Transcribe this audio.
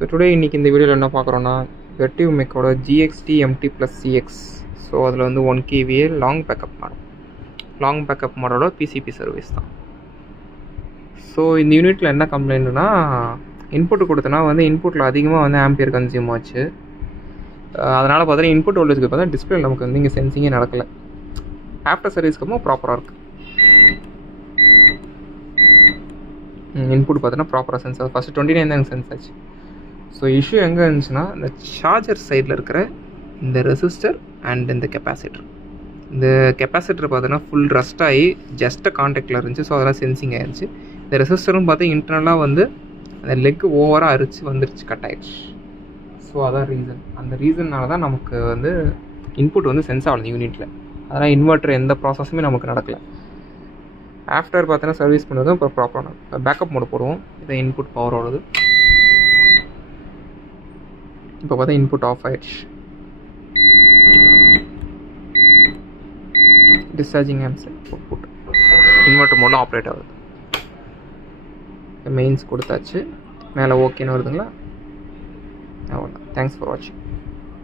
So today இன்றைக்கி இந்த வீடியோவில் என்ன பார்க்குறோன்னா வெர்டிவ் மெக்கோட GXT MT + CX. ஸோ அதில் வந்து 1 kVA லாங் பேக்கப் மாடலோட பிசிபி சர்வீஸ் தான். ஸோ இந்த யூனிட்டில் என்ன கம்ப்ளைண்ட்னா, இன்புட் கொடுத்தனா வந்து இன்புட்டில் அதிகமாக வந்து ஆம்பியர் கன்சியூம் ஆச்சு. அதனால் பார்த்தீங்கன்னா இன்புட் வோல்டேஜ்க்கு பார்த்தா டிஸ்பிளே நமக்கு வந்து இங்கே சென்சிங்கே நடக்கலை. ஆஃப்டர் சர்வீஸ்க்கு அப்புறம் ப்ராப்பராக இருக்குது. இன்புட் பார்த்தீங்கன்னா ப்ராப்பராக சென்ஸ் ஆகுது. ஃபஸ்ட்டு 29 தான் சென்ஸ் ஆச்சு. ஸோ இஷ்யூ எங்கே இருந்துச்சுன்னா, இந்த சார்ஜர் சைடில் இருக்கிற இந்த ரெசிஸ்டர் அண்ட் இந்த கெப்பாசிட்டர். இந்த கெப்பாசிட்டர் பார்த்தீங்கன்னா ஃபுல் ரஸ்ட் ஆகி ஜஸ்ட்டு கான்டாக்டில் இருந்துச்சு. ஸோ அதெல்லாம் சென்சிங் ஆகிருச்சு. இந்த ரெசிஸ்டரும் பார்த்தா இன்டர்னலாக வந்து அந்த லெக்கு ஓவராக அரிச்சு வந்துருச்சு, கட் ஆகிடுச்சு. ஸோ அதான் ரீசன். அந்த ரீசன்னால தான் நமக்கு வந்து இன்புட் வந்து சென்ஸ் ஆகலை யூனிட்டில். அதனால் இன்வெர்ட்டர் எந்த ப்ராசஸுமே நமக்கு நடக்கலை. ஆஃப்டர் பார்த்தீங்கன்னா சர்வீஸ் பண்ணுறது இப்போ ப்ராப்பரான பேக்கப் மோடு போடுவோம். இதை இன்புட் பவரோடது. இப்போ பார்த்தா இன்புட் ஆஃப் ஆயிடுச்சு. டிஸ்சார்ஜிங் ஆம்ஸ் அவுட்புட் இன்வெர்ட்டர் மோடில் ஆப்ரேட் ஆகுது. மெயின்ஸ் கொடுத்தாச்சு. மேலே ஓகேன்னு வருதுங்களா? அவ்வளோதான். தேங்க்ஸ் ஃபார் வாட்சிங்.